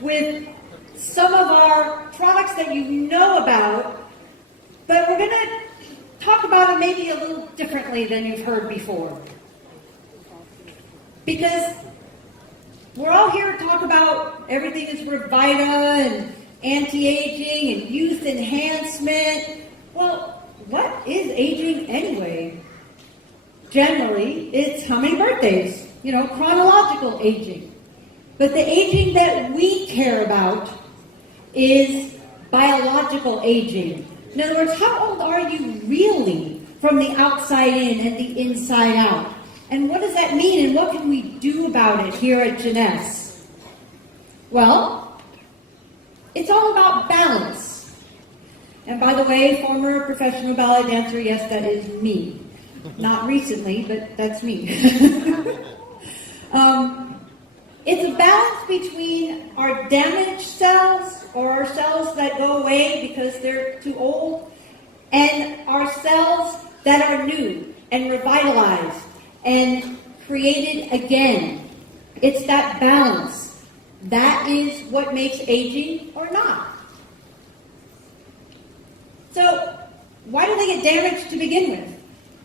with some of our products that you know about, but we're going to talk about it maybe a little differently than you've heard before. Because we're all here to talk about everything is Revita and anti-aging and youth enhancement. Well, what is aging anyway? Generally, it's how many birthdays, chronological aging. But the aging that we care about is biological aging. In other words, how old are you really from the outside in and the inside out? And what does that mean, and what can we do about it here at Jeunesse? Well, it's all about balance. And by the way, former professional ballet dancer, yes, that is me. Not recently, but that's me. It's a balance between our damaged cells, or our cells that go away because they're too old, and our cells that are new and revitalized and created again. It's that balance. That is what makes aging or not. So, why do they get damaged to begin with?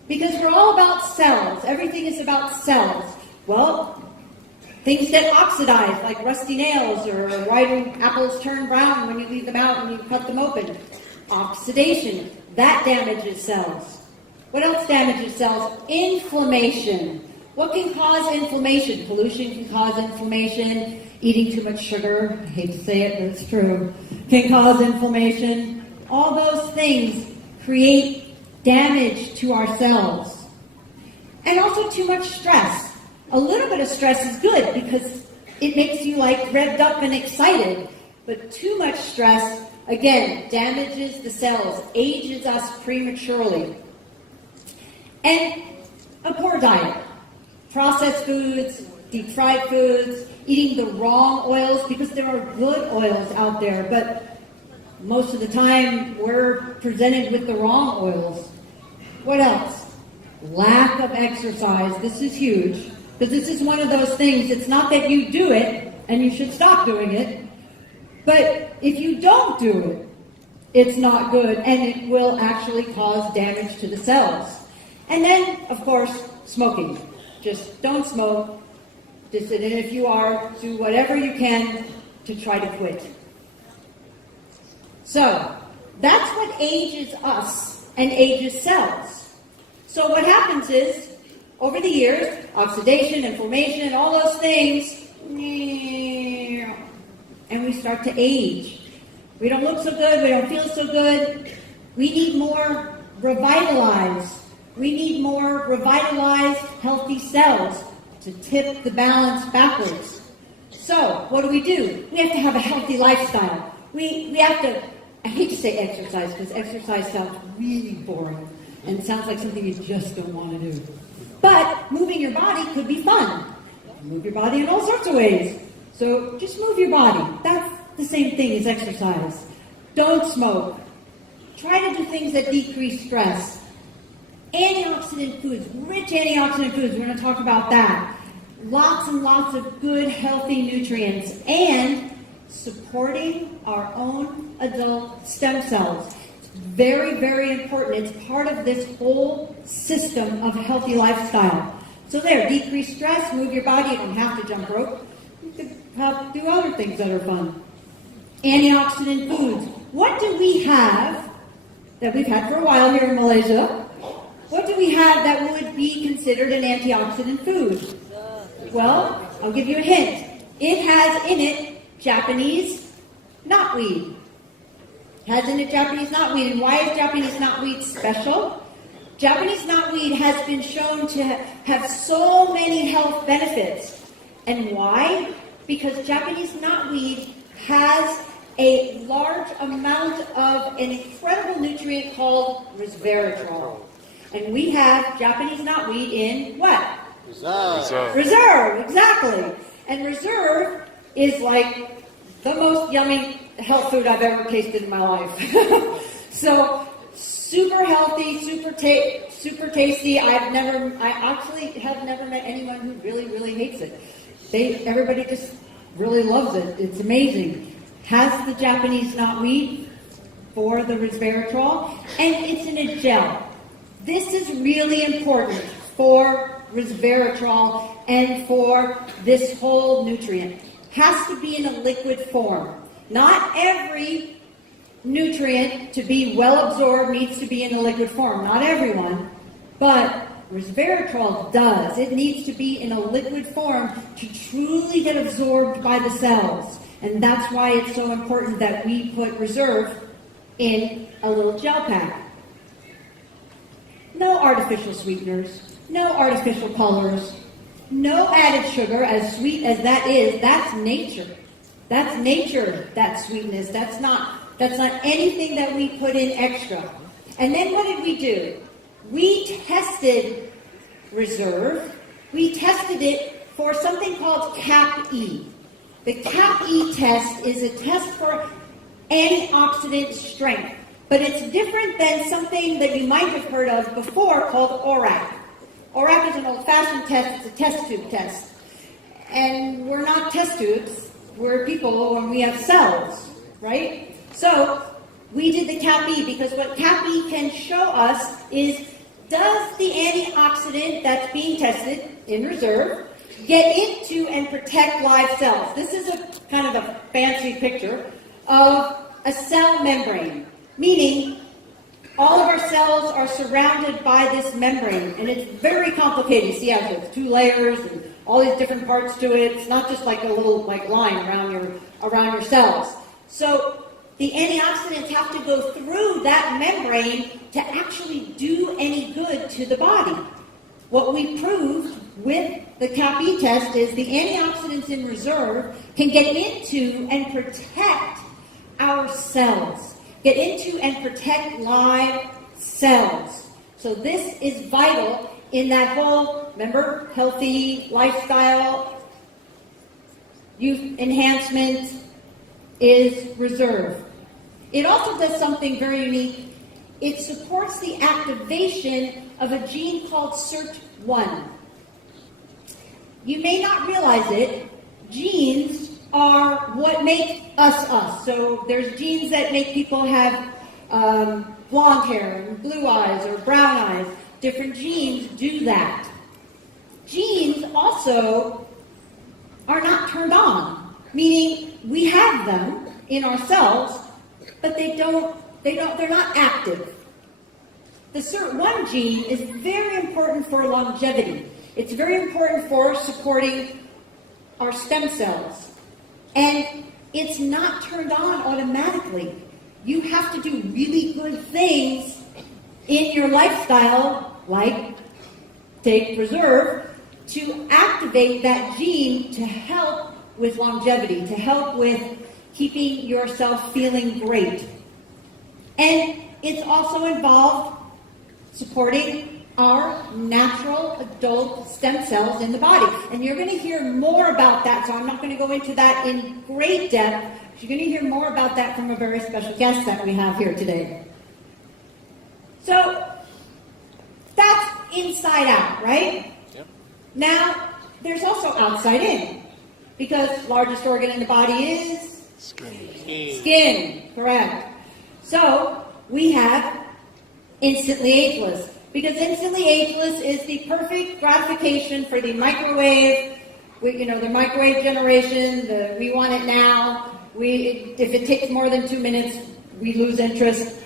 Because we're all about cells. Everything is about cells. Well, things get oxidized, like rusty nails, or why do apples turn brown when you leave them out and you cut them open? Oxidation. That damages cells. What else damages cells? Inflammation. What can cause inflammation? Pollution can cause inflammation. Eating too much sugar, I hate to say it, but it's true, can cause inflammation. All those things create damage to our cells. And also too much stress. A little bit of stress is good because it makes you revved up and excited. But too much stress, again, damages the cells, ages us prematurely. And a poor diet. Processed foods, deep fried foods, eating the wrong oils, because there are good oils out there, but most of the time we're presented with the wrong oils. What else? Lack of exercise. This is huge, because this is one of those things, it's not that you do it, and you should stop doing it, but if you don't do it, it's not good, and it will actually cause damage to the cells. And then, of course, smoking. Just don't smoke. And if you are, do whatever you can to try to quit. So, that's what ages us and ages cells. So what happens is, over the years, oxidation, inflammation, all those things, and we start to age. We don't look so good, we don't feel so good. We need more revitalized. We need more revitalized, healthy cells to tip the balance backwards. So, what do? We have to have a healthy lifestyle. We have to, I hate to say exercise, because exercise sounds really boring, and it sounds like something you just don't want to do. But moving your body could be fun. Move your body in all sorts of ways. So, just move your body. That's the same thing as exercise. Don't smoke. Try to do things that decrease stress. Antioxidant foods, rich antioxidant foods, we're going to talk about that. Lots and lots of good, healthy nutrients, and supporting our own adult stem cells. It's very, very important. It's part of this whole system of healthy lifestyle. So there, decrease stress, move your body. You don't have to jump rope. You could do other things that are fun. Antioxidant foods. What do we have that we've had for a while here in Malaysia? What do we have that would be considered an antioxidant food? Well, I'll give you a hint. It has in it Japanese knotweed. It has in it Japanese knotweed. And why is Japanese knotweed special? Japanese knotweed has been shown to have so many health benefits. And why? Because Japanese knotweed has a large amount of an incredible nutrient called resveratrol. And we have Japanese knotweed in what? Reserve. Reserve, exactly. And reserve is like the most yummy health food I've ever tasted in my life. So, super healthy, super tasty. I actually have never met anyone who really, really hates it. Everybody just really loves it. It's amazing. Has the Japanese knotweed for the resveratrol, and it's in a gel. This is really important for resveratrol and for this whole nutrient. Has to be in a liquid form. Not every nutrient to be well absorbed needs to be in a liquid form. Not everyone, but resveratrol does. It needs to be in a liquid form to truly get absorbed by the cells. And that's why it's so important that we put reserve in a little gel pack. No artificial sweeteners, no artificial colors, no added sugar. As sweet as that is, that's nature. That's nature, that sweetness. That's not anything that we put in extra. And then what did we do? We tested reserve. We tested it for something called CAP-E. The CAP-E test is a test for antioxidant strength, but it's different than something that you might have heard of before called ORAC. ORAC is an old-fashioned test. It's a test tube test. And we're not test tubes. We're people and we have cells, right? So we did the CAP-E because what CAP-E can show us is, does the antioxidant that's being tested in reserve get into and protect live cells? This is a kind of a fancy picture of a cell membrane, meaning all of our cells are surrounded by this membrane, and it's very complicated. You see how it's 2 layers and all these different parts to it. It's not just like a little line around your cells. So the antioxidants have to go through that membrane to actually do any good to the body. What we proved with the CAP-E test is the antioxidants in reserve can get into and protect our cells, get into and protect live cells. So this is vital in that whole, remember, healthy lifestyle, youth enhancement is reserve. It also does something very unique. It supports the activation of a gene called SIRT1. You may not realize it. Genes are what make us us. So there's genes that make people have blonde hair and blue eyes or brown eyes. Different genes do that. Genes also are not turned on, meaning we have them in ourselves, but they're not active. The SIRT1 gene is very important for longevity. It's very important for supporting our stem cells. And it's not turned on automatically. You have to do really good things in your lifestyle, like take reserve, to activate that gene to help with longevity, to help with keeping yourself feeling great. And it's also involved supporting our natural adult stem cells in the body. And you're going to hear more about that, so I'm not going to go into that in great depth. You're going to hear more about that from a very special guest that we have here today. So that's inside out, right? Yep. Now, there's also outside in, because largest organ in the body is? Skin, correct. So we have instantly ageless, because instantly ageless is the perfect gratification for the microwave, the microwave generation, we want it now. If it takes more than 2 minutes, we lose interest.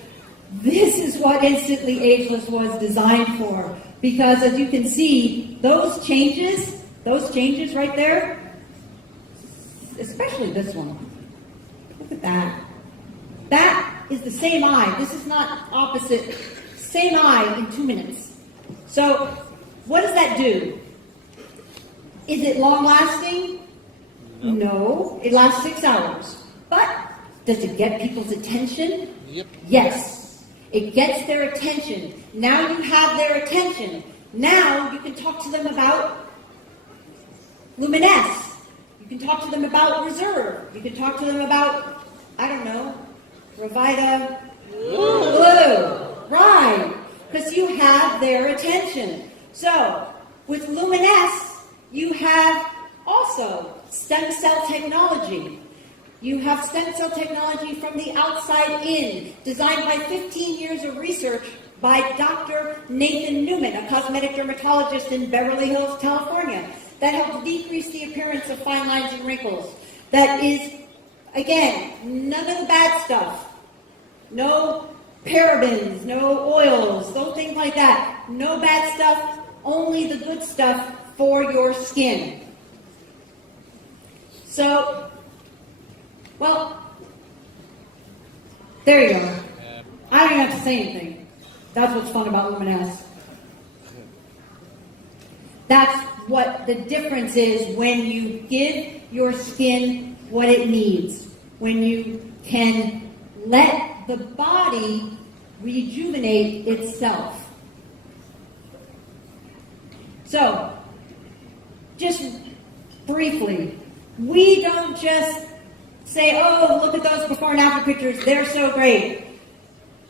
This is what instantly ageless was designed for, because as you can see, those changes right there, especially this one. Look at that. That is the same eye. This is not opposite. Same eye in 2 minutes. So, what does that do? Is it long-lasting? No. It lasts 6 hours. But does it get people's attention? Yep. Yes. It gets their attention. Now you have their attention. Now you can talk to them about Luminesce. You can talk to them about Reserve. You can talk to them about, RevitaBlu. Right. Because you have their attention. So, with Luminesce, you have also Stem cell technology. You have stem cell technology from the outside in, designed by 15 years of research by Dr. Nathan Newman, a cosmetic dermatologist in Beverly Hills, California, that helps decrease the appearance of fine lines and wrinkles. That is, again, none of the bad stuff. No parabens, no oils, no things like that. No bad stuff, only the good stuff for your skin. So, well, there you go. I don't even have to say anything. That's what's fun about Luminous. That's what the difference is when you give your skin what it needs. When you can let the body rejuvenate itself. So, just briefly, we don't just say, oh, look at those before and after pictures, they're so great.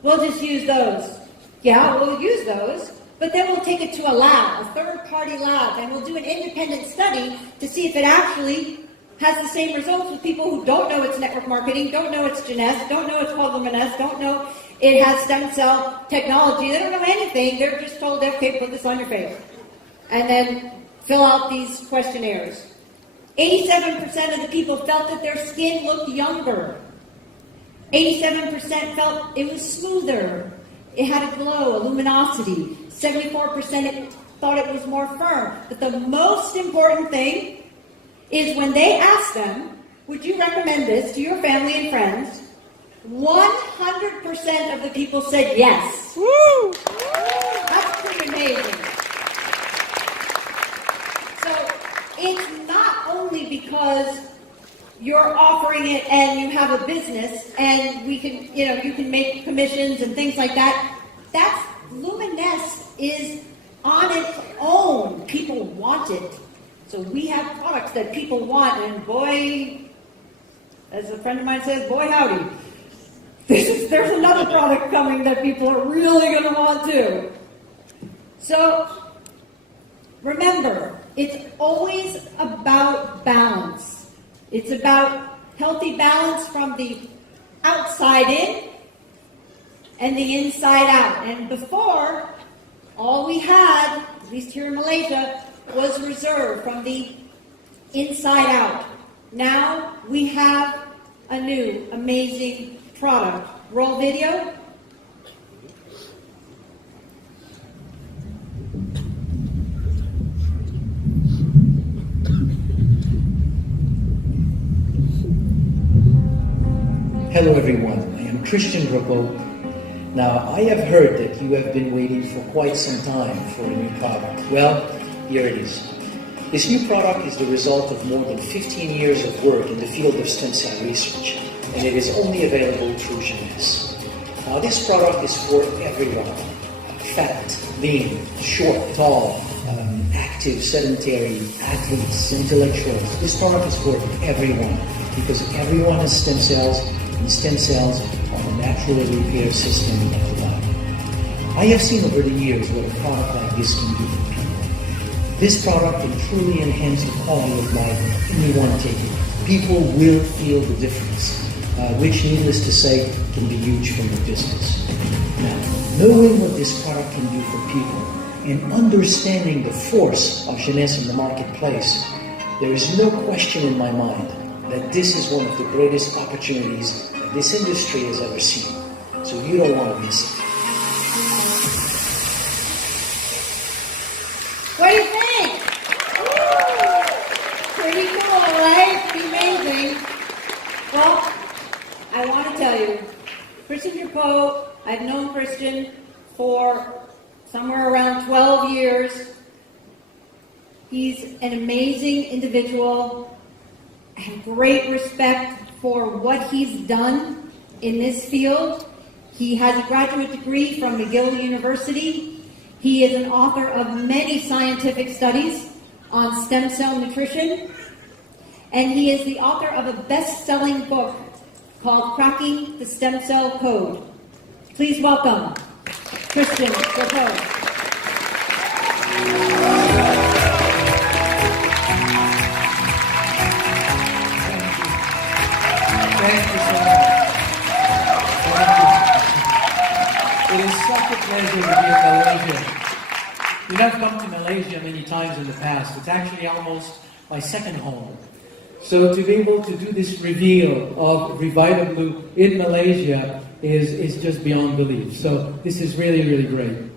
We'll just use those. Yeah, we'll use those, but then we'll take it to a lab, a third-party lab, and we'll do an independent study to see if it actually has the same results with people who don't know it's network marketing, don't know it's Jeunesse, don't know it's called Luminous, don't know it has stem cell technology. They don't know anything. They're just told, okay, put this on your face. And then fill out these questionnaires. 87% of the people felt that their skin looked younger. 87% felt it was smoother. It had a glow, a luminosity. 74% thought it was more firm. But the most important thing is when they asked them, would you recommend this to your family and friends? 100% of the people said yes. Woo! That's pretty amazing. So it's not only because you're offering it and you have a business and we can, you can make commissions and things like that. That's Luminous is on its own. People want it. So we have products that people want, and boy, as a friend of mine says, boy howdy. There's another product coming that people are really going to want too. So remember, it's always about balance. It's about healthy balance from the outside in and the inside out. And before, all we had, at least here in Malaysia, was reserved from the inside out. Now we have a new amazing product. Roll video. Hello everyone, I am Christian Rocco. Now I have heard that you have been waiting for quite some time for a new product. Well, here it is. This new product is the result of more than 15 years of work in the field of stem cell research, and it is only available through Jeunesse. Now this product is for everyone. Fat, lean, short, tall, active, sedentary, athletes, intellectuals. This product is for everyone because everyone has stem cells, and stem cells are the natural repair system of the body. I have seen over the years what a product like this can do for people. This product can truly enhance the quality of life of anyone taking it. People will feel the difference, which, needless to say, can be huge for your business. Now, knowing what this product can do for people and understanding the force of Jeunesse in the marketplace, there is no question in my mind that this is one of the greatest opportunities that this industry has ever seen. So you don't want to miss it. What do you think? Pretty cool, right? Pretty amazing. Well, I want to tell you, Christian Dupont, I've known Christian for somewhere around 12 years. He's an amazing individual. I have great respect for what he's done in this field. He has a graduate degree from McGill University. He is an author of many scientific studies on stem cell nutrition. And he is the author of a best-selling book called Cracking the Stem Cell Code. Please welcome Christian Dupont. You know, I've come to Malaysia many times in the past. It's actually almost my second home. So to be able to do this reveal of RevitaBlu in Malaysia is just beyond belief. So this is really, really great.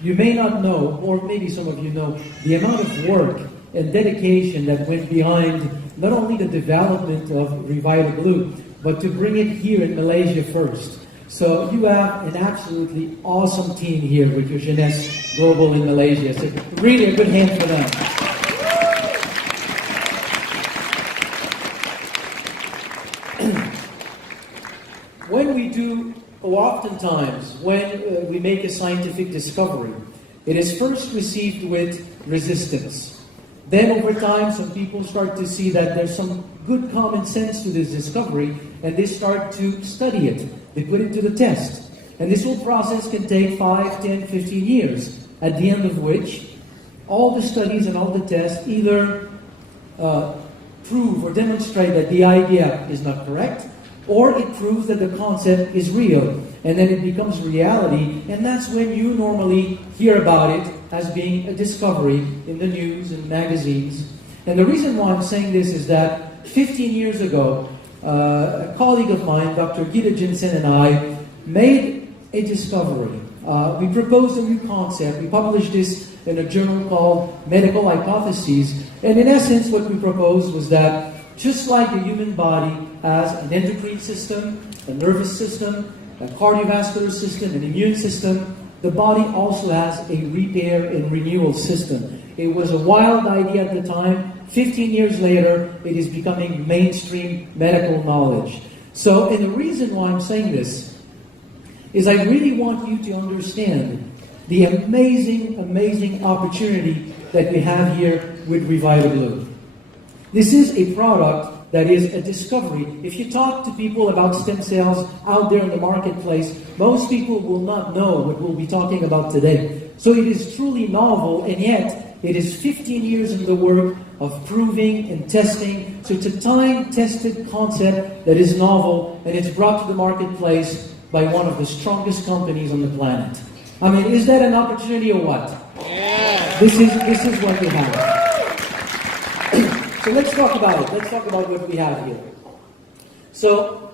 You may not know, or maybe some of you know, the amount of work and dedication that went behind not only the development of RevitaBlu, but to bring it here in Malaysia first. So you have an absolutely awesome team here with your Jeunesse Global in Malaysia. So really a good hand for them. When we do, or oftentimes, when we make a scientific discovery, it is first received with resistance. Then over time, some people start to see that there's some good common sense to this discovery, and they start to study it. They put it to the test. And this whole process can take 5, 10, 15 years, at the end of which all the studies and all the tests either prove or demonstrate that the idea is not correct, or it proves that the concept is real, and then it becomes reality, and that's when you normally hear about it as being a discovery in the news and magazines. And the reason why I'm saying this is that 15 years ago, a colleague of mine, Dr. Gita Jensen, and I made a discovery. We proposed a new concept. We published this in a journal called Medical Hypotheses, and in essence what we proposed was that just like the human body has an endocrine system, a nervous system, a cardiovascular system, an immune system, the body also has a repair and renewal system. It was a wild idea at the time. 15 years later, it is becoming mainstream medical knowledge. So, and the reason why I'm saying this is I really want you to understand the amazing, amazing opportunity that we have here with RevitaBlu. This is a product that is a discovery. If you talk to people about stem cells out there in the marketplace, most people will not know what we'll be talking about today. So it is truly novel, and yet it is 15 years in the work of proving and testing. So it's a time-tested concept that is novel, and it's brought to the marketplace by one of the strongest companies on the planet. I mean, is that an opportunity or what? Yeah. This is what we have. So let's talk about it. Let's talk about what we have here. So,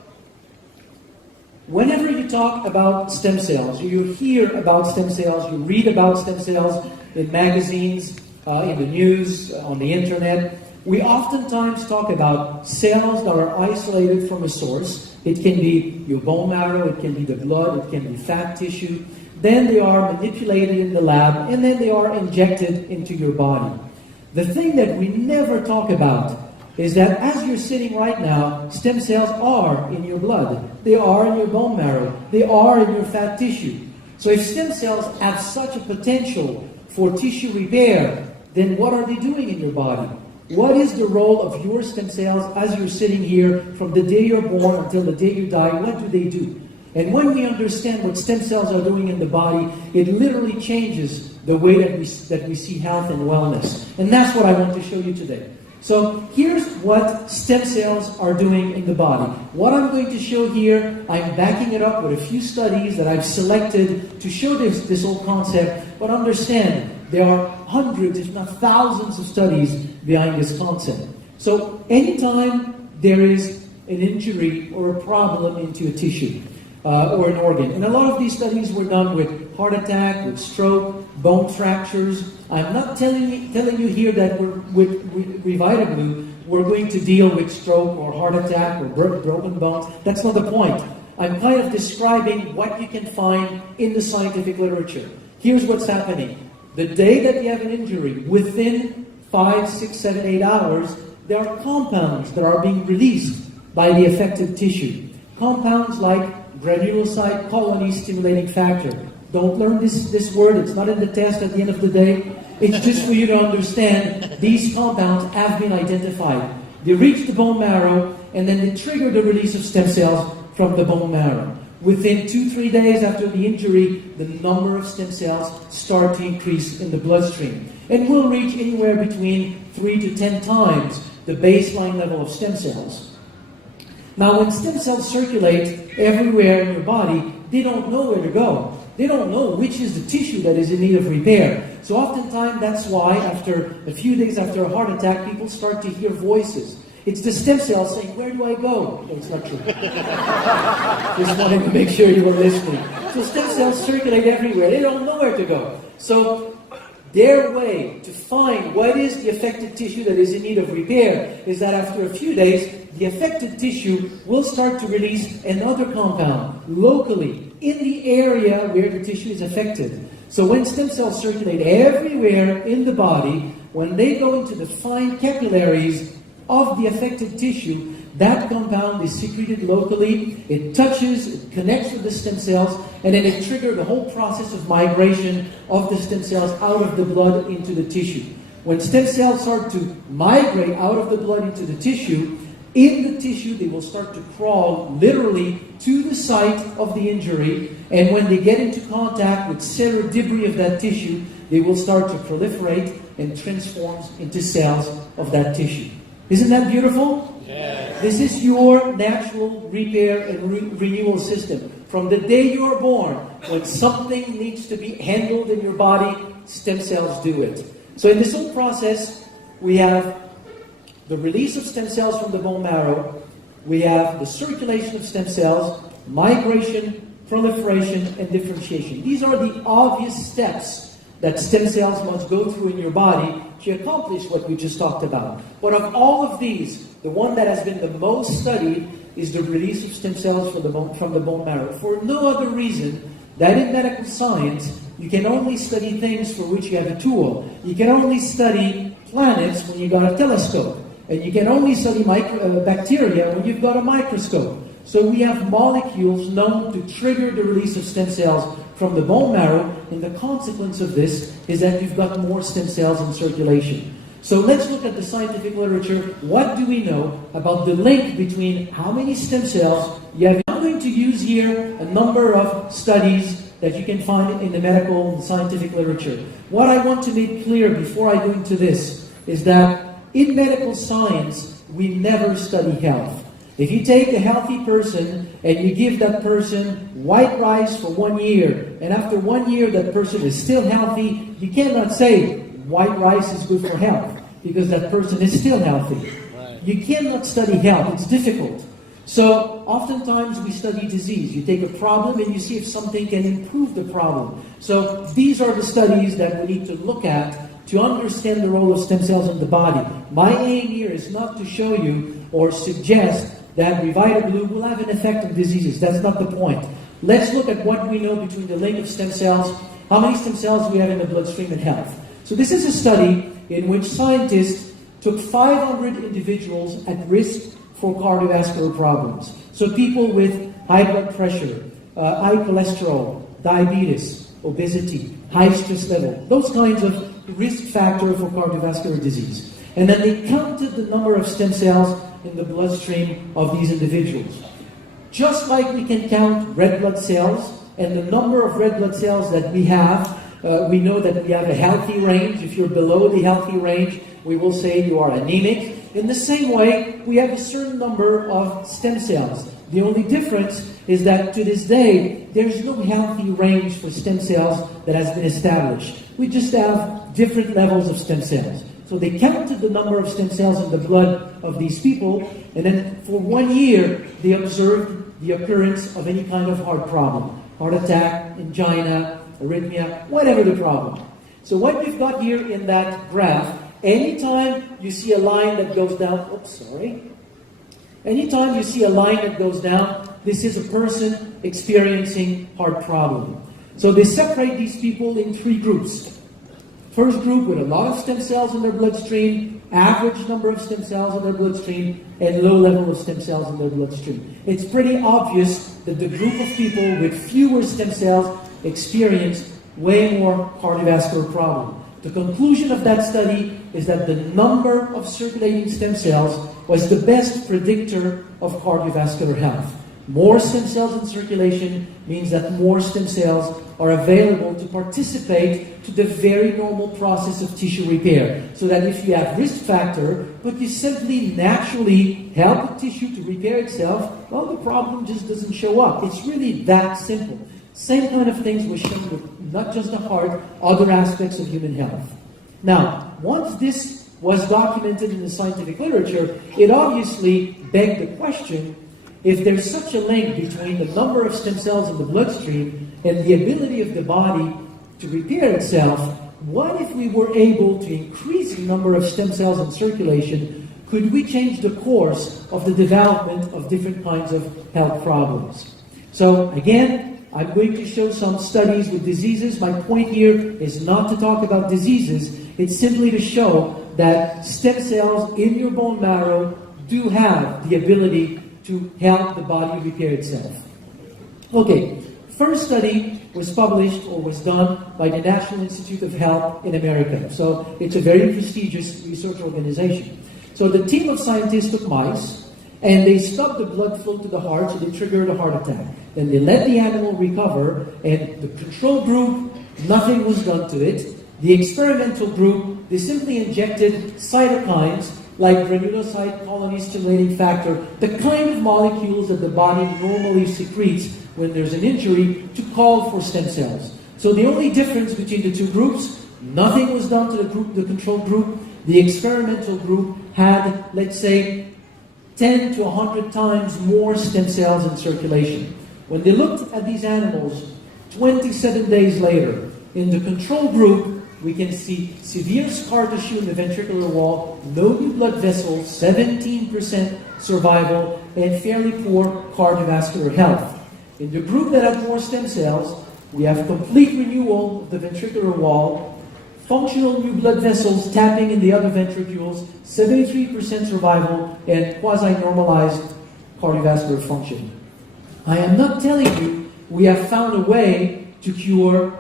whenever you talk about stem cells, you hear about stem cells, you read about stem cells in magazines, in the news, on the internet, we oftentimes talk about cells that are isolated from a source. It can be your bone marrow, it can be the blood, it can be fat tissue. Then they are manipulated in the lab, and then they are injected into your body. The thing that we never talk about is that as you're sitting right now, stem cells are in your blood. They are in your bone marrow. They are in your fat tissue. So if stem cells have such a potential for tissue repair, then what are they doing in your body? What is the role of your stem cells as you're sitting here from the day you're born until the day you die? What do they do? And when we understand what stem cells are doing in the body, it literally changes the way that we see health and wellness. And that's what I want to show you today. So here's what stem cells are doing in the body. What I'm going to show here, I'm backing it up with a few studies that I've selected to show this whole concept. But understand, there are hundreds, if not thousands of studies behind this concept. So anytime there is an injury or a problem into a tissue, or an organ. And a lot of these studies were done with heart attack, with stroke, bone fractures. I'm not telling you here that with RevitaBlu, we're going to deal with stroke or heart attack or broken bones. That's not the point. I'm kind of describing what you can find in the scientific literature. Here's what's happening. The day that you have an injury, within 5, 6, 7, 8 hours, there are compounds that are being released by the affected tissue. Compounds like granulocyte colony stimulating factor. Don't learn this word. It's not in the test at the end of the day. It's just for you to understand these compounds have been identified. They reach the bone marrow, and then they trigger the release of stem cells from the bone marrow. Within 2-3 days after the injury, the number of stem cells start to increase in the bloodstream. And will reach anywhere between 3 to 10 times the baseline level of stem cells. Now, when stem cells circulate everywhere in your body, they don't know where to go. they don't know which is the tissue that is in need of repair. So oftentimes that's why after a few days after a heart attack, people start to hear voices. It's the stem cells saying, where do I go? No, it's not true. Just wanted to make sure you were listening. So stem cells circulate everywhere. They don't know where to go. So their way to find what is the affected tissue that is in need of repair is that after a few days, the affected tissue will start to release another compound locally in the area where the tissue is affected. So when stem cells circulate everywhere in the body, when they go into the fine capillaries of the affected tissue, that compound is secreted locally, it touches, it connects with the stem cells, and then it triggers the whole process of migration of the stem cells out of the blood into the tissue. When stem cells start to migrate out of the blood into the tissue, in the tissue they will start to crawl literally to the site of the injury, and when they get into contact with cellular debris of that tissue, they will start to proliferate and transform into cells of that tissue. Isn't that beautiful? Yes. This is your natural repair and renewal system. From the day you are born, when something needs to be handled in your body, stem cells do it. So in this whole process, we have the release of stem cells from the bone marrow, we have the circulation of stem cells, migration, proliferation, and differentiation. These are the obvious steps that stem cells must go through in your body to accomplish what we just talked about. But of all of these, the one that has been the most studied is the release of stem cells from the bone marrow. For no other reason that in medical science, you can only study things for which you have a tool. You can only study planets when you got a telescope. And you can only study bacteria when you've got a microscope. So we have molecules known to trigger the release of stem cells from the bone marrow, and the consequence of this is that you've got more stem cells in circulation. So let's look at the scientific literature. What do we know about the link between how many stem cells you have? I'm going to use here a number of studies that you can find in the medical and scientific literature. What I want to make clear before I go into this is that in medical science, we never study health. If you take a healthy person and you give that person white rice for 1 year, and after 1 year that person is still healthy, you cannot say white rice is good for health, because that person is still healthy. Right. You cannot study health, it's difficult. So oftentimes we study disease. You take a problem and you see if something can improve the problem. So these are the studies that we need to look at to understand the role of stem cells in the body. My aim here is not to show you or suggest that RevitaBlu will have an effect on diseases. That's not the point. Let's look at what we know between the link of stem cells, how many stem cells we have in the bloodstream, and health. So this is a study in which scientists took 500 individuals at risk for cardiovascular problems. So people with high blood pressure, high cholesterol, diabetes, obesity, high stress level, those kinds of risk factors for cardiovascular disease. And then they counted the number of stem cells in the bloodstream of these individuals. Just like we can count red blood cells, and the number of red blood cells that we have, we know that we have a healthy range. If you're below the healthy range, we will say you are anemic. In the same way, we have a certain number of stem cells. The only difference is that to this day, there's no healthy range for stem cells that has been established. We just have different levels of stem cells. So they counted the number of stem cells in the blood of these people, and then for 1 year, they observed the occurrence of any kind of heart problem. Heart attack, angina, arrhythmia, whatever the problem. So what we've got here in that graph, anytime you see a line that goes down, anytime you see a line that goes down, this is a person experiencing heart problem. So they separate these people in 3 groups. First group with a lot of stem cells in their bloodstream, average number of stem cells in their bloodstream, and low level of stem cells in their bloodstream. It's pretty obvious that the group of people with fewer stem cells experienced way more cardiovascular problems. The conclusion of that study is that the number of circulating stem cells was the best predictor of cardiovascular health. More stem cells in circulation means that more stem cells are available to participate to the very normal process of tissue repair. So that if you have risk factor, but you simply naturally help the tissue to repair itself, well, the problem just doesn't show up. It's really that simple. Same kind of things were shown with not just the heart, other aspects of human health. Now, once this was documented in the scientific literature, it obviously begged the question, if there's such a link between the number of stem cells in the bloodstream and the ability of the body to repair itself, what if we were able to increase the number of stem cells in circulation? Could we change the course of the development of different kinds of health problems? So again, I'm going to show some studies with diseases. My point here is not to talk about diseases. It's simply to show that stem cells in your bone marrow do have the ability to help the body repair itself. Okay, first study was published or was done by the National Institute of Health in America. So it's a very prestigious research organization. So the team of scientists took mice and they stopped the blood flow to the heart, so they triggered a heart attack. Then they let the animal recover, and the control group, nothing was done to it. The experimental group, they simply injected cytokines like granulocyte colony stimulating factor, the kind of molecules that the body normally secretes when there's an injury to call for stem cells. So the only difference between the two groups, nothing was done to the control group. The experimental group had, let's say, 10 to 100 times more stem cells in circulation. When they looked at these animals 27 days later, in the control group, we can see severe scar tissue in the ventricular wall, no new blood vessels, 17% survival, and fairly poor cardiovascular health. In the group that had more stem cells, we have complete renewal of the ventricular wall, functional new blood vessels tapping in the other ventricules, 73% survival, and quasi-normalized cardiovascular function. I am not telling you we have found a way to cure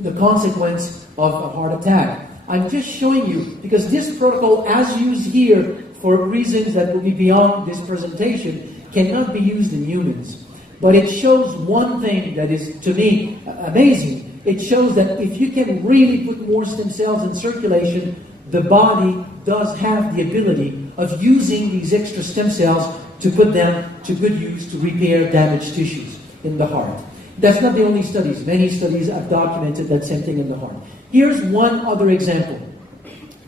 the consequence of a heart attack. I'm just showing you, because this protocol, as used here for reasons that will be beyond this presentation, cannot be used in humans. But it shows one thing that is, to me, amazing. It shows that if you can really put more stem cells in circulation, the body does have the ability of using these extra stem cells to put them to good use to repair damaged tissues in the heart. That's not the only studies. Many studies have documented that same thing in the heart. Here's one other example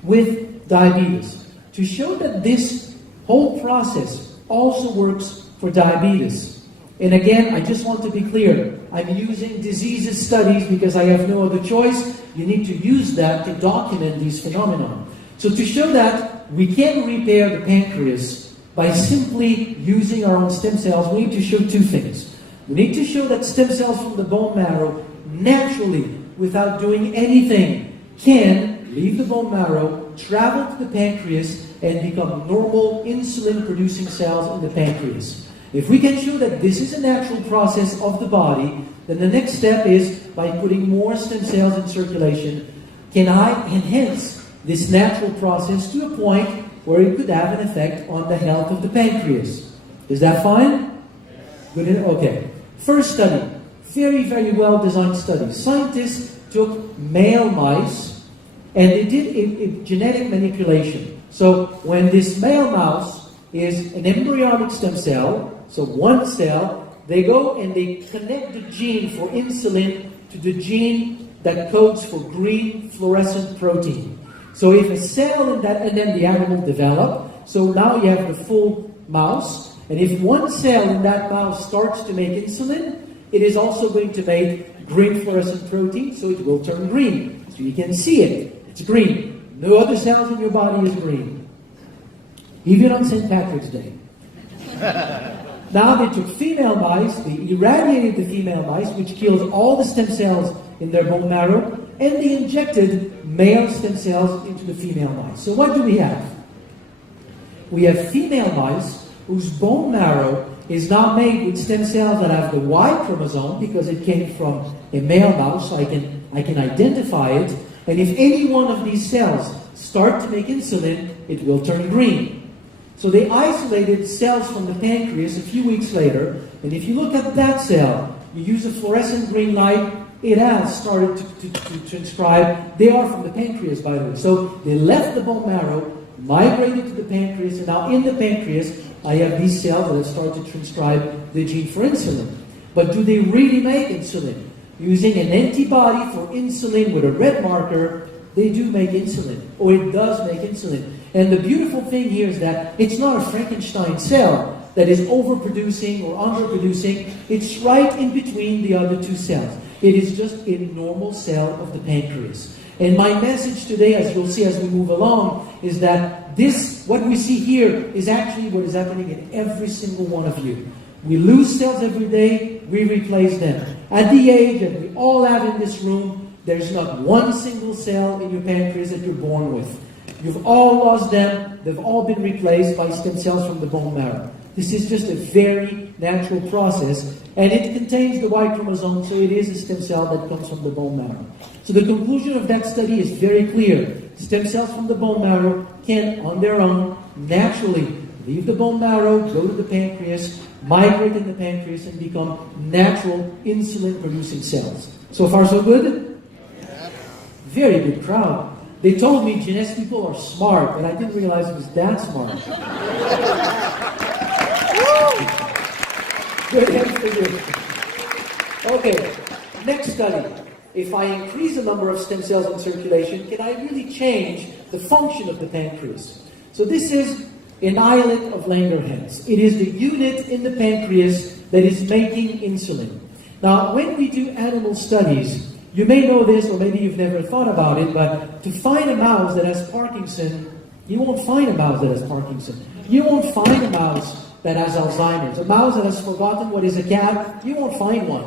with diabetes to show that this whole process also works for diabetes. And again, I just want to be clear. I'm using diseases studies because I have no other choice. You need to use that to document these phenomena. So to show that we can repair the pancreas by simply using our own stem cells, we need to show two things. We need to show that stem cells from the bone marrow naturally, without doing anything, can leave the bone marrow, travel to the pancreas, and become normal insulin-producing cells in the pancreas. If we can show that this is a natural process of the body, then the next step is, by putting more stem cells in circulation, can I enhance this natural process to a point where it could have an effect on the health of the pancreas? Is that fine? Good. Okay. First study, very, very well-designed study. Scientists took male mice and they did a genetic manipulation. So when this male mouse is an embryonic stem cell, so one cell, they go and they connect the gene for insulin to the gene that codes for green fluorescent protein. So if a cell in that, and then the animal develop, so now you have the full mouse. And if one cell in that mouse starts to make insulin, it is also going to make green fluorescent protein, so it will turn green. So you can see it. It's green. No other cells in your body is green. Even on St. Patrick's Day. Now they took female mice, they irradiated the female mice, which kills all the stem cells in their bone marrow, and they injected male stem cells into the female mice. So what do we have? We have female mice whose bone marrow is now made with stem cells that have the Y chromosome because it came from a male mouse, so I can identify it. And if any one of these cells start to make insulin, it will turn green. So they isolated cells from the pancreas a few weeks later, and if you look at that cell, you use a fluorescent green light, it has started to transcribe. They are from the pancreas, by the way. So they left the bone marrow, migrated to the pancreas, and now in the pancreas, I have these cells that have started to transcribe the gene for insulin. But do they really make insulin? Using an antibody for insulin with a red marker, they do make insulin, or it does make insulin. And the beautiful thing here is that it's not a Frankenstein cell that is overproducing or underproducing. It's right in between the other two cells. It is just a normal cell of the pancreas. And my message today, as you'll see as we move along, is that this, what we see here, is actually what is happening in every single one of you. We lose cells every day, we replace them. At the age that we all have in this room, there's not one single cell in your pancreas that you're born with. You've all lost them, they've all been replaced by stem cells from the bone marrow. This is just a very natural process, and it contains the Y chromosome, so it is a stem cell that comes from the bone marrow. So the conclusion of that study is very clear. Stem cells from the bone marrow can, on their own, naturally leave the bone marrow, go to the pancreas, migrate in the pancreas, and become natural insulin-producing cells. So far, so good? Very good crowd. They told me genetic people are smart, and I didn't realize it was that smart. Good hands for you. Okay, next study. If I increase the number of stem cells in circulation, can I really change the function of the pancreas? So this is an islet of Langerhans. It is the unit in the pancreas that is making insulin. Now, when we do animal studies, you may know this, or maybe you've never thought about it, but to find a mouse that has Parkinson, you won't find a mouse that has Parkinson. You won't find a mouse that has Alzheimer's. A mouse that has forgotten what is a cat, you won't find one.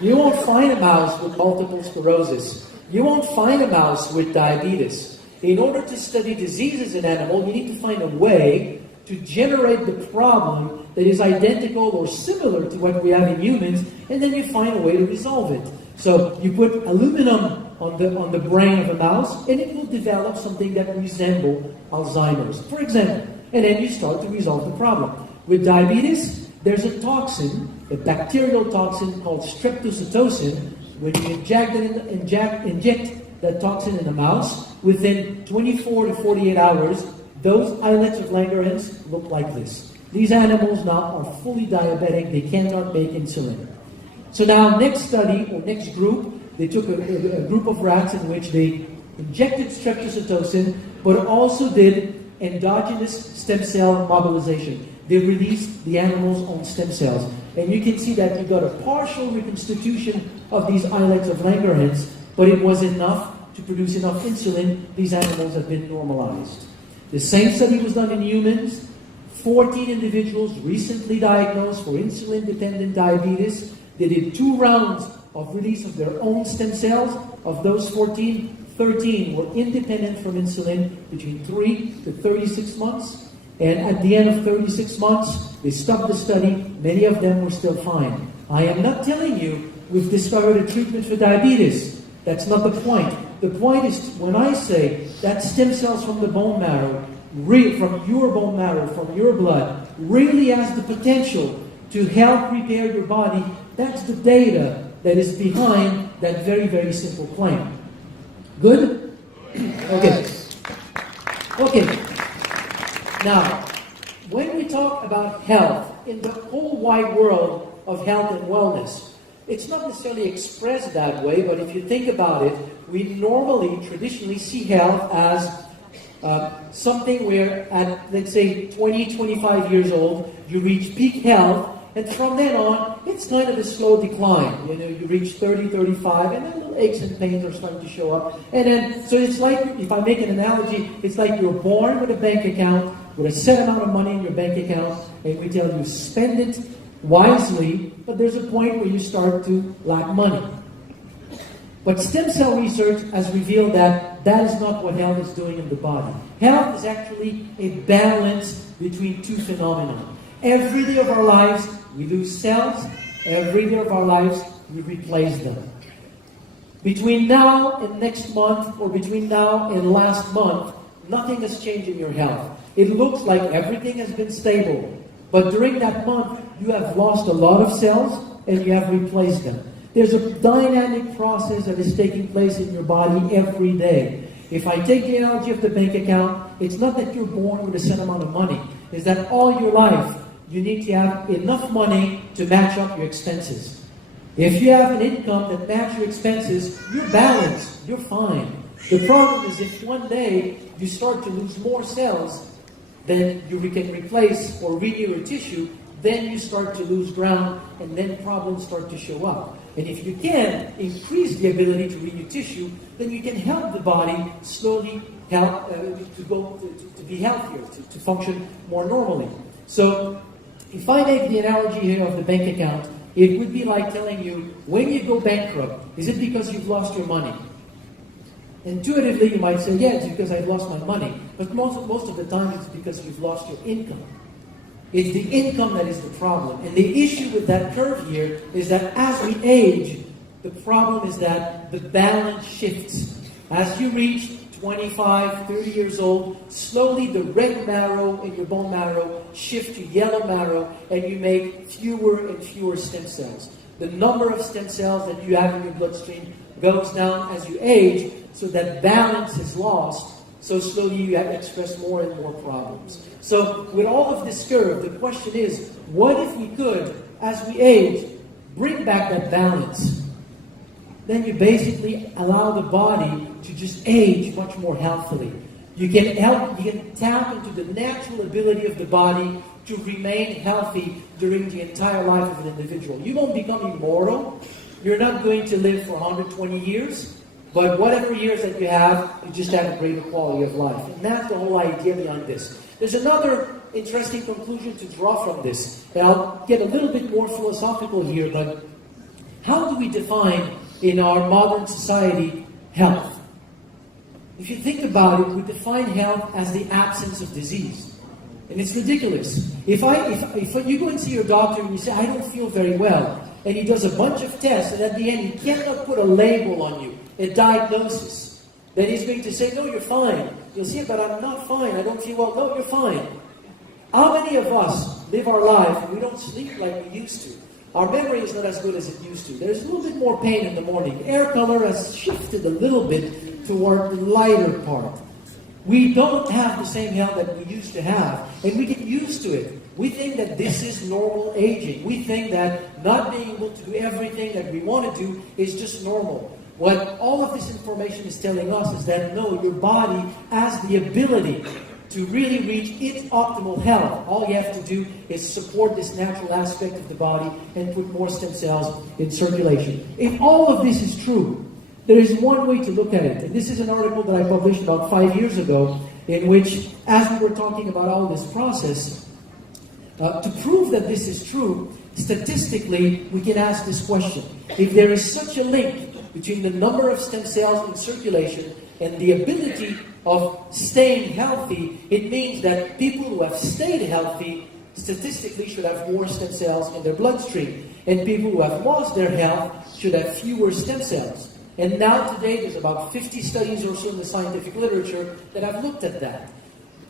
You won't find a mouse with multiple sclerosis. You won't find a mouse with diabetes. In order to study diseases in animals, you need to find a way to generate the problem that is identical or similar to what we have in humans, and then you find a way to resolve it. So you put aluminum on the brain of a mouse, and it will develop something that resembles Alzheimer's, for example. And then you start to resolve the problem. With diabetes, there's a toxin, a bacterial toxin called streptozotocin. When you inject that toxin in the mouse, within 24 to 48 hours, those islets of Langerhans look like this. These animals now are fully diabetic. They cannot make insulin. So now, next study, or next group, they took a group of rats in which they injected streptozotocin, but also did endogenous stem cell mobilization. They released the animal's own stem cells. And you can see that you got a partial reconstitution of these islets of Langerhans, but it was enough to produce enough insulin. These animals have been normalized. The same study was done in humans. 14 individuals recently diagnosed for insulin-dependent diabetes. They did 2 rounds of release of their own stem cells. Of those 14, 13 were independent from insulin between 3 to 36 months. And at the end of 36 months, they stopped the study. Many of them were still fine. I am not telling you we've discovered a treatment for diabetes. That's not the point. The point is when I say that stem cells from the bone marrow, from your bone marrow, from your blood, really has the potential to help repair your body, that's the data that is behind that very, very simple claim. Good? Okay. Okay. Now, when we talk about health, in the whole wide world of health and wellness, it's not necessarily expressed that way, but if you think about it, we normally, traditionally see health as something where at, let's say, 20, 25 years old, you reach peak health, and from then on, it's kind of a slow decline. You know, you reach 30, 35, and then little aches and pains are starting to show up. And then, so it's like, if I make an analogy, it's like you're born with a bank account, with a set amount of money in your bank account, and we tell you spend it wisely, but there's a point where you start to lack money. But stem cell research has revealed that that is not what health is doing in the body. Health is actually a balance between 2 phenomena. Every day of our lives, we lose cells. Every day of our lives, we replace them. Between now and next month, or between now and last month, nothing has changed in your health. It looks like everything has been stable. But during that month, you have lost a lot of cells and you have replaced them. There's a dynamic process that is taking place in your body every day. If I take the analogy of the bank account, it's not that you're born with a set amount of money. It's that all your life, you need to have enough money to match up your expenses. If you have an income that matches your expenses, you're balanced, you're fine. The problem is if one day you start to lose more cells than you can replace or renew your tissue, then you start to lose ground and then problems start to show up. And if you can increase the ability to renew tissue, then you can help the body slowly help to be healthier, to function more normally. So if I make the analogy here of the bank account, it would be like telling you, when you go bankrupt, is it because you've lost your money? Intuitively, you might say, yeah, it's because I've lost my money. But most of the time, it's because you've lost your income. It's the income that is the problem. And the issue with that curve here is that as we age, the problem is that the balance shifts. As you reach 25, 30 years old, slowly the red marrow in your bone marrow shift to yellow marrow, and you make fewer and fewer stem cells. The number of stem cells that you have in your bloodstream goes down as you age, so that balance is lost. So slowly you have to express more and more problems. So with all of this curve, the question is, what if we could, as we age, bring back that balance? Then you basically allow the body to just age much more healthily. You can tap into the natural ability of the body to remain healthy during the entire life of an individual. You won't become immortal. You're not going to live for 120 years. But whatever years that you have, you just have a greater quality of life. And that's the whole idea behind this. There's another interesting conclusion to draw from this. And I'll get a little bit more philosophical here, but how do we define in our modern society health? If you think about it, we define health as the absence of disease. And it's ridiculous. If you go and see your doctor and you say, I don't feel very well, and he does a bunch of tests, and at the end he cannot put a label on you, a diagnosis, then he's going to say, no, you're fine. You'll say, but I'm not fine. I don't feel well. No, you're fine. How many of us live our life and we don't sleep like we used to? Our memory is not as good as it used to. There's a little bit more pain in the morning. Air color has shifted a little bit toward the lighter part. We don't have the same health that we used to have, and we get used to it. We think that this is normal aging. We think that not being able to do everything that we want to do is just normal. What all of this information is telling us is that no, your body has the ability to really reach its optimal health. All you have to do is support this natural aspect of the body and put more stem cells in circulation. If all of this is true, there is one way to look at it. And this is an article that I published about 5 years ago, in which, as we were talking about all this process, to prove that this is true, statistically, we can ask this question. If there is such a link between the number of stem cells in circulation and the ability of staying healthy, it means that people who have stayed healthy statistically should have more stem cells in their bloodstream. And people who have lost their health should have fewer stem cells. And now today there's about 50 studies or so in the scientific literature that have looked at that.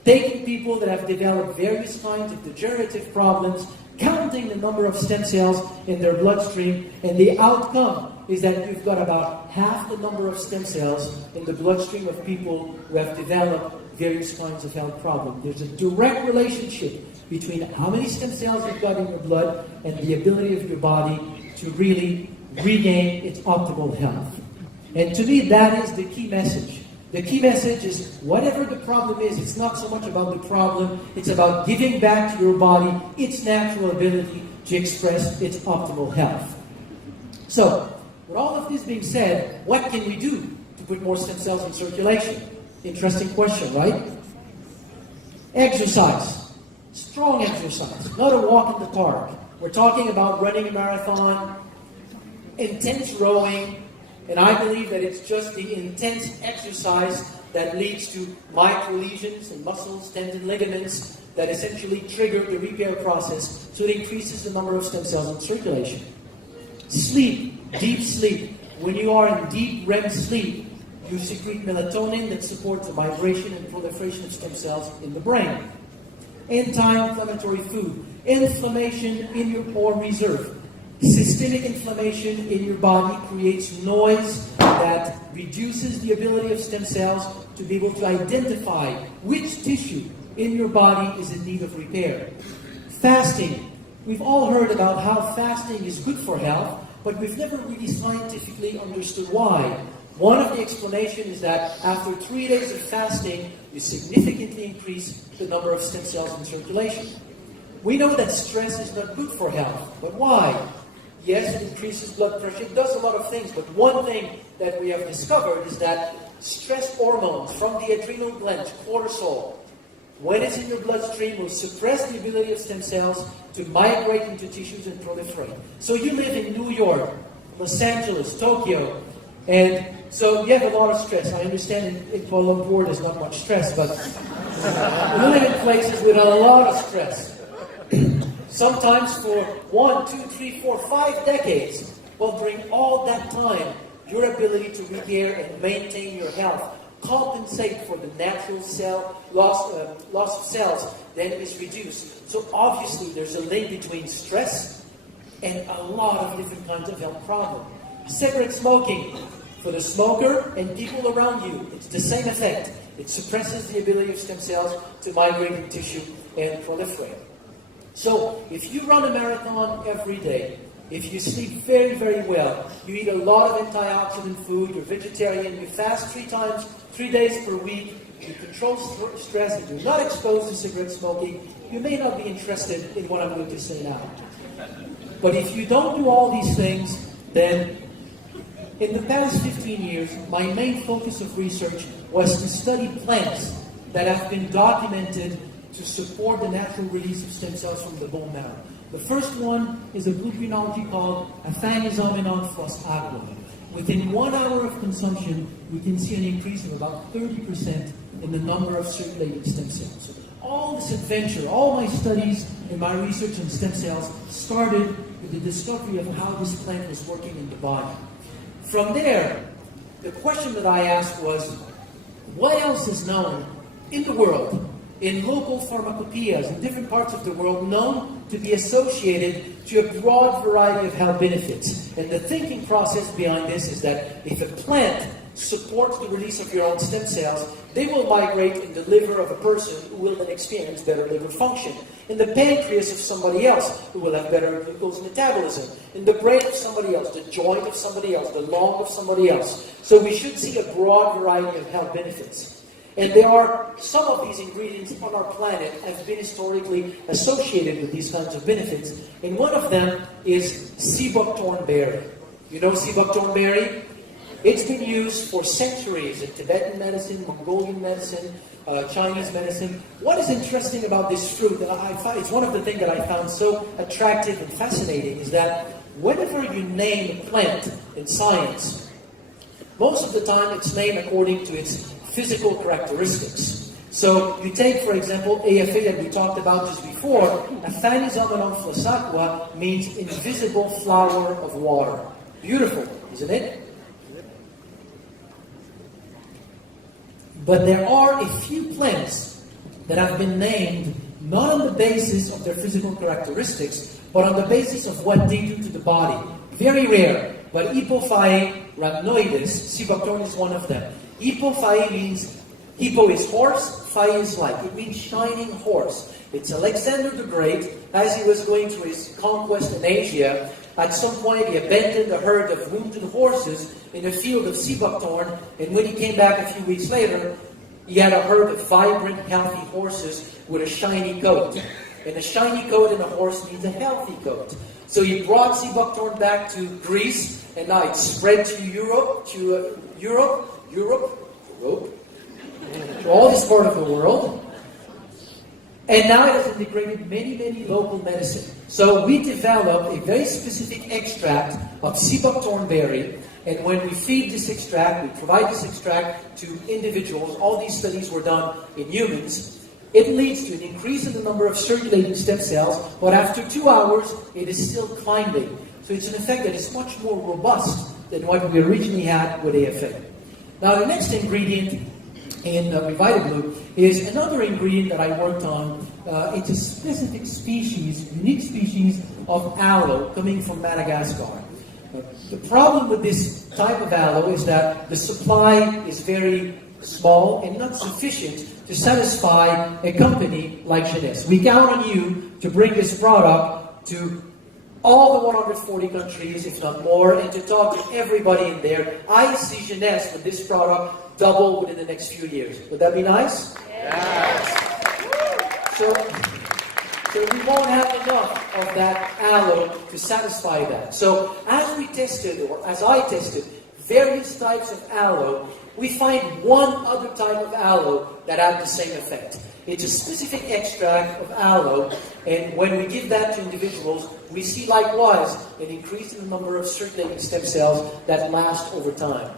Taking people that have developed various kinds of degenerative problems, counting the number of stem cells in their bloodstream, and the outcome is that you've got about half the number of stem cells in the bloodstream of people who have developed various kinds of health problems. There's a direct relationship between how many stem cells you've got in your blood and the ability of your body to really regain its optimal health. And to me, that is the key message. The key message is, whatever the problem is, it's not so much about the problem, it's about giving back to your body its natural ability to express its optimal health. So, with all of this being said, what can we do to put more stem cells in circulation? Interesting question, right? Exercise. Strong exercise. Not a walk in the park. We're talking about running a marathon, intense rowing, and I believe that it's just the intense exercise that leads to micro-lesions and muscles, tendon, ligaments that essentially trigger the repair process, so it increases the number of stem cells in circulation. Sleep, deep sleep. When you are in deep REM sleep, you secrete melatonin that supports the migration and proliferation of stem cells in the brain. Anti-inflammatory food. Inflammation in your pore reserve. Systemic inflammation in your body creates noise that reduces the ability of stem cells to be able to identify which tissue in your body is in need of repair. Fasting. We've all heard about how fasting is good for health. but we've never really scientifically understood why. One of the explanations is that after 3 days of fasting, you significantly increase the number of stem cells in circulation. We know that stress is not good for health, but why? Yes, it increases blood pressure, it does a lot of things, but one thing that we have discovered is that stress hormones from the adrenal gland, cortisol, when it's in your bloodstream, will suppress the ability of stem cells to migrate into tissues and proliferate. So you live in New York, Los Angeles, Tokyo, and so you have a lot of stress. I understand in Kuala Lumpur there's not much stress, but we live in places with a lot of stress. Sometimes for 1, 2, 3, 4, 5 decades. Well, during all that time, your ability to repair and maintain your health, compensate for the natural loss of cells, then is reduced. So obviously there's a link between stress and a lot of different kinds of health problems. Cigarette smoking, for the smoker and people around you, it's the same effect. It suppresses the ability of stem cells to migrate in tissue and proliferate. So if you run a marathon every day, if you sleep very, very well, you eat a lot of antioxidant food, you're vegetarian, you fast 3 days per week, you control stress, and you're not exposed to cigarette smoking, you may not be interested in what I'm going to say now. But if you don't do all these things, then in the past 15 years, my main focus of research was to study plants that have been documented to support the natural release of stem cells from the bone marrow. The first one is a gluconology called Aphanizomenon aqua. Within 1 hour of consumption, we can see an increase of about 30% in the number of circulating stem cells. So all this adventure, all my studies and my research on stem cells started with the discovery of how this plant was working in the body. From there, the question that I asked was, what else is known in the world, in local pharmacopoeias in different parts of the world, known to be associated to a broad variety of health benefits? And the thinking process behind this is that if a plant supports the release of your own stem cells, they will migrate in the liver of a person who will then experience better liver function, in the pancreas of somebody else who will have better glucose metabolism, in the brain of somebody else, the joint of somebody else, the lung of somebody else. So we should see a broad variety of health benefits. And there are some of these ingredients on our planet have been historically associated with these kinds of benefits. And one of them is sea buckthorn berry. You know sea buckthorn berry? It's been used for centuries in Tibetan medicine, Mongolian medicine, Chinese medicine. What is interesting about this fruit, and I find it's one of the things that I found so attractive and fascinating, is that whenever you name a plant in science, most of the time it's named according to its physical characteristics. So you take, for example, AFA that we talked about just before. Aphanizomenon aqua means invisible flower of water. Beautiful, isn't it? But there are a few plants that have been named not on the basis of their physical characteristics, but on the basis of what they do to the body. Very rare, but Hippophae rhamnoides, sea buckthorn is one of them. Hippophae means, hippo is horse, phae is like. It means shining horse. It's Alexander the Great, as he was going through his conquest in Asia. At some point, he abandoned a herd of wounded horses in a field of sea buckthorn, and when he came back a few weeks later, he had a herd of vibrant, healthy horses with a shiny coat. And a shiny coat in a horse means a healthy coat. So he brought sea buckthorn back to Greece, and now it's spread to Europe, to all this part of the world. And now it has integrated many, many local medicine. So we developed a very specific extract of sea buckthorn berry, and when we feed this extract, we provide this extract to individuals. All these studies were done in humans. It leads to an increase in the number of circulating stem cells, but after 2 hours, it is still climbing. So it's an effect that is much more robust than what we originally had with AFA. Now the next ingredient in RevitaBlu is another ingredient that I worked on. It's a specific species, unique species of aloe coming from Madagascar. The problem with this type of aloe is that the supply is very small and not sufficient to satisfy a company like Jeunesse. We count on you to bring this product to all the 140 countries, if not more, and to talk to everybody in there. I see Jeunesse with this product double within the next few years. Would that be nice? Yes. So we won't have enough of that aloe to satisfy that. So as we tested, or as I tested, various types of aloe, we find one other type of aloe that had the same effect. It's a specific extract of aloe, and when we give that to individuals, we see likewise an increase in the number of circulating stem cells that last over time.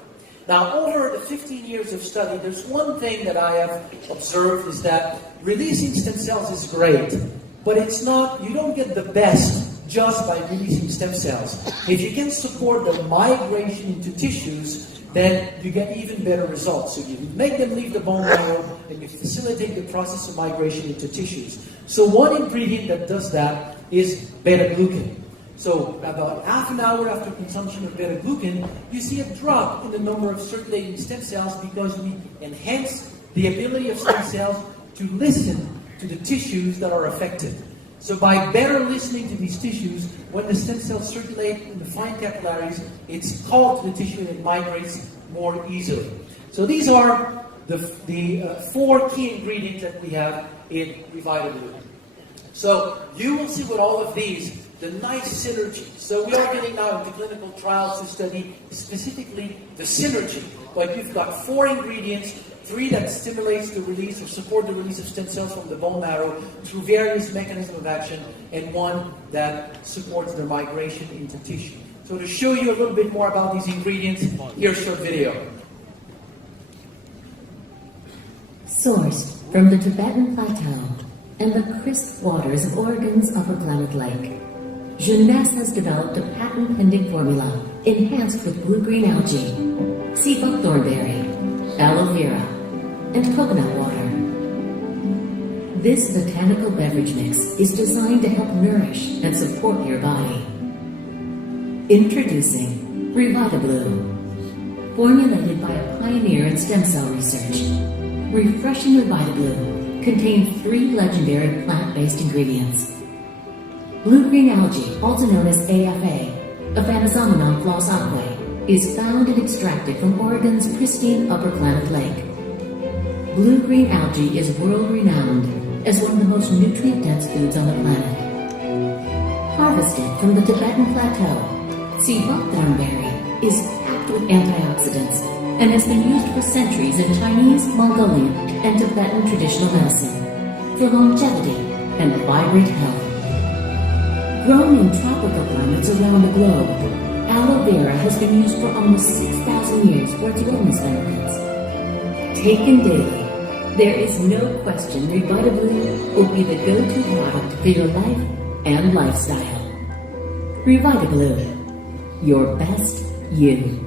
Now, over the 15 years of study, there's one thing that I have observed is that releasing stem cells is great, but it's not, you don't get the best just by releasing stem cells. If you can support the migration into tissues, then you get even better results. So you make them leave the bone marrow and you facilitate the process of migration into tissues. So one ingredient that does that is beta-glucan. So about half an hour after consumption of beta-glucan, you see a drop in the number of circulating stem cells because we enhance the ability of stem cells to listen to the tissues that are affected. So by better listening to these tissues, when the stem cells circulate in the fine capillaries, it's called to the tissue and it migrates more easily. So these are the 4 key ingredients that we have in RevitaBlu. So you will see with all of these the nice synergy. So we are getting now into clinical trials to study specifically the synergy. But you've got 4 ingredients, 3 that stimulates the release or support the release of stem cells from the bone marrow through various mechanisms of action, and 1 that supports their migration into tissue. So to show you a little bit more about these ingredients, here's a short video. Sourced from the Tibetan Plateau and the crisp waters of Oregon's Upper Klamath Lake, Jeunesse has developed a patent-pending formula enhanced with blue-green algae, sea buckthornberry, aloe vera, and coconut water. This botanical beverage mix is designed to help nourish and support your body. Introducing RevitaBlu. Formulated by a pioneer in stem cell research, refreshing RevitaBlu contains 3 legendary plant-based ingredients. Blue-green algae, also known as AFA, Aphanizomenon floss aquae, is found and extracted from Oregon's pristine Upper Klamath Lake. Blue-green algae is world-renowned as one of the most nutrient-dense foods on the planet. Harvested from the Tibetan Plateau, sea buckthornberry is packed with antioxidants and has been used for centuries in Chinese, Mongolian, and Tibetan traditional medicine for longevity and vibrant health. Grown in tropical climates around the globe, aloe vera has been used for almost 6,000 years for its wellness benefits. Taken daily, there is no question RevitaBlu will be the go-to product for your life and lifestyle. RevitaBlu, your best you.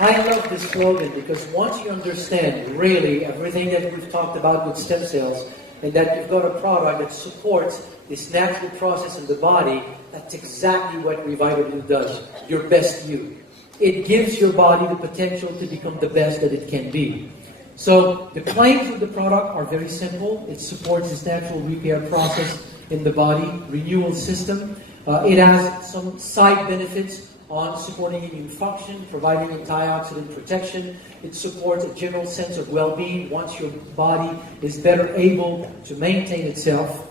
I love this slogan because once you understand really everything that we've talked about with stem cells, and that you've got a product that supports this natural process in the body, that's exactly what RevitaBlu does. Your best you. It gives your body the potential to become the best that it can be. So the claims of the product are very simple. It supports this natural repair process in the body, renewal system. It has some side benefits on supporting immune function, providing antioxidant protection. It supports a general sense of well-being once your body is better able to maintain itself.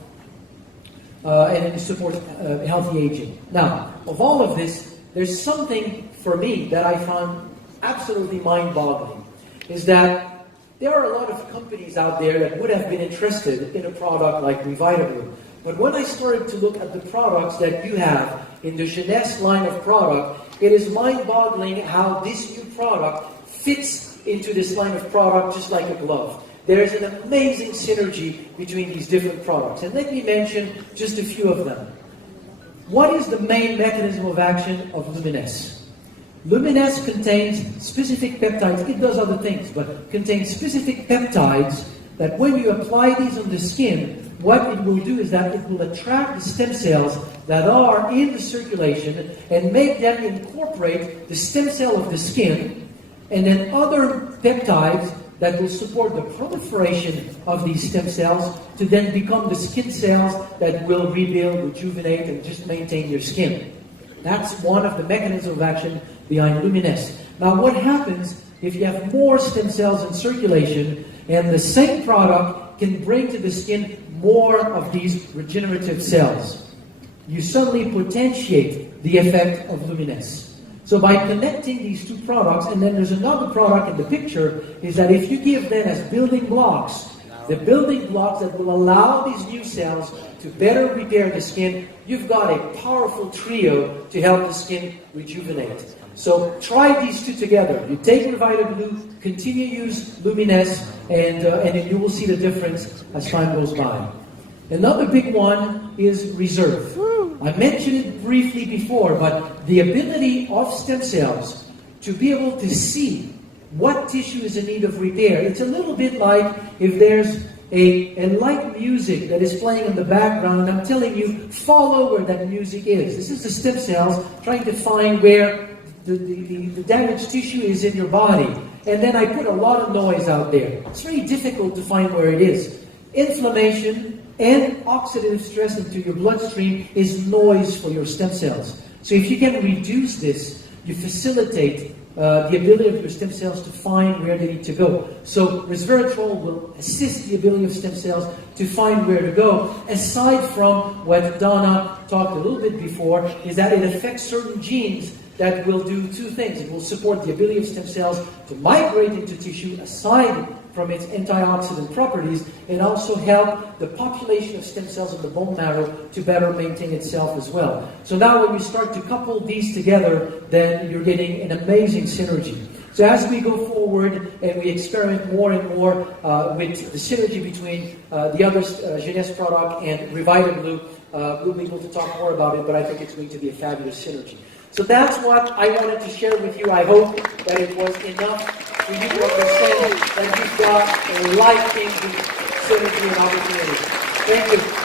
And it supports healthy aging. Now, of all of this, there's something for me that I found absolutely mind-boggling, is that there are a lot of companies out there that would have been interested in a product like RevitaBlu. But when I started to look at the products that you have in the Jeunesse line of product, it is mind-boggling how this new product fits into this line of product just like a glove. There is an amazing synergy between these different products. And let me mention just a few of them. What is the main mechanism of action of Luminesse? Luminesse contains specific peptides. It does other things, but contains specific peptides that when you apply these on the skin, what it will do is that it will attract the stem cells that are in the circulation and make them incorporate the stem cell of the skin, and then other peptides that will support the proliferation of these stem cells to then become the skin cells that will rebuild, rejuvenate, and just maintain your skin. That's one of the mechanisms of action behind Lumines. Now, what happens if you have more stem cells in circulation and the same product can bring to the skin more of these regenerative cells? You suddenly potentiate the effect of Lumines. So by connecting these two products, and then there's another product in the picture, is that if you give them as building blocks, the building blocks that will allow these new cells to better repair the skin, you've got a powerful trio to help the skin rejuvenate. So try these two together. You take RevitaBlu, continue to use Lumines, and then you will see the difference as time goes by. Another big one is reserve. I mentioned it briefly before, but the ability of stem cells to be able to see what tissue is in need of repair. It's a little bit like if there's a light music that is playing in the background, and I'm telling you, follow where that music is. This is the stem cells trying to find where the damaged tissue is in your body. And then I put a lot of noise out there. It's very difficult to find where it is. Inflammation and oxidative stress into your bloodstream is noise for your stem cells. So if you can reduce this, you facilitate the ability of your stem cells to find where they need to go. So resveratrol will assist the ability of stem cells to find where to go. Aside from what Donna talked a little bit before, is that it affects certain genes that will do two things. It will support the ability of stem cells to migrate into tissue aside from its antioxidant properties, and also help the population of stem cells in the bone marrow to better maintain itself as well. So now when you start to couple these together, then you're getting an amazing synergy. So as we go forward and we experiment more and more with the synergy between the other Jeunesse product and RevitaBlu, we'll be able to talk more about it, but I think it's going to be a fabulous synergy. So that's what I wanted to share with you. I hope that it was enough for you to understand that you've got a life-changing synergy and opportunity. Thank you.